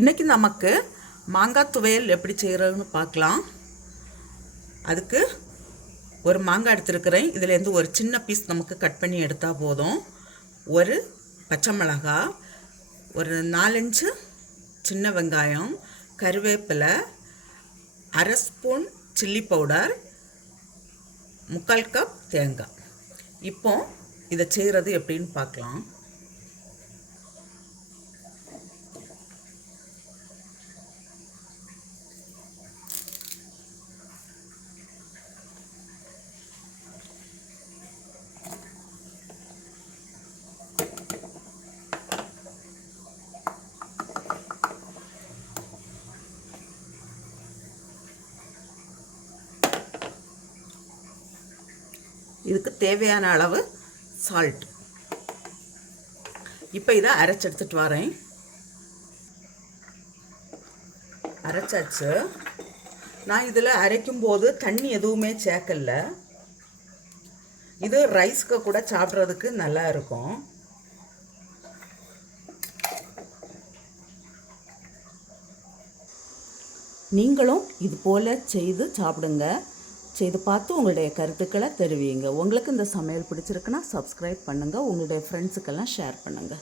இன்றைக்கி நமக்கு மாங்காய் துவையல் எப்படி செய்கிறதுன்னு பார்க்கலாம். அதுக்கு ஒரு மாங்காய் எடுத்துருக்கிறேன். இதுலேருந்து ஒரு சின்ன பீஸ் நமக்கு கட் பண்ணி எடுத்தால் போதும். ஒரு பச்சை மிளகாய், ஒரு 4-5 சின்ன வெங்காயம், கருவேப்பிலை, அரை ஸ்பூன் சில்லி பவுடர், 3/4 கப் தேங்காய். இப்போ இதை செய்கிறது எப்படின்னு பார்க்கலாம். இதுக்கு தேவையான அளவு சால்ட். இப்போ இதை அரைச்சி எடுத்துகிட்டு வரேன். அரைச்சாச்சு. நான் இதில் அரைக்கும்போது தண்ணி எதுவுமே சேர்க்கல. இது ரைஸ்க்கு கூட சாப்பிட்றதுக்கு நல்லா இருக்கும். நீங்களும் இது போல் செய்து சாப்பிடுங்க. செய்து பார்த்து உங்களுடைய கருத்துக்களை தெரிவிங்க. உங்களுக்கு இந்த சமையல் பிடிச்சிருக்குன்னா சப்ஸ்கிரைப் பண்ணுங்கள். உங்களுடைய ஃப்ரெண்ட்ஸுக்கெல்லாம் ஷேர் பண்ணுங்கள்.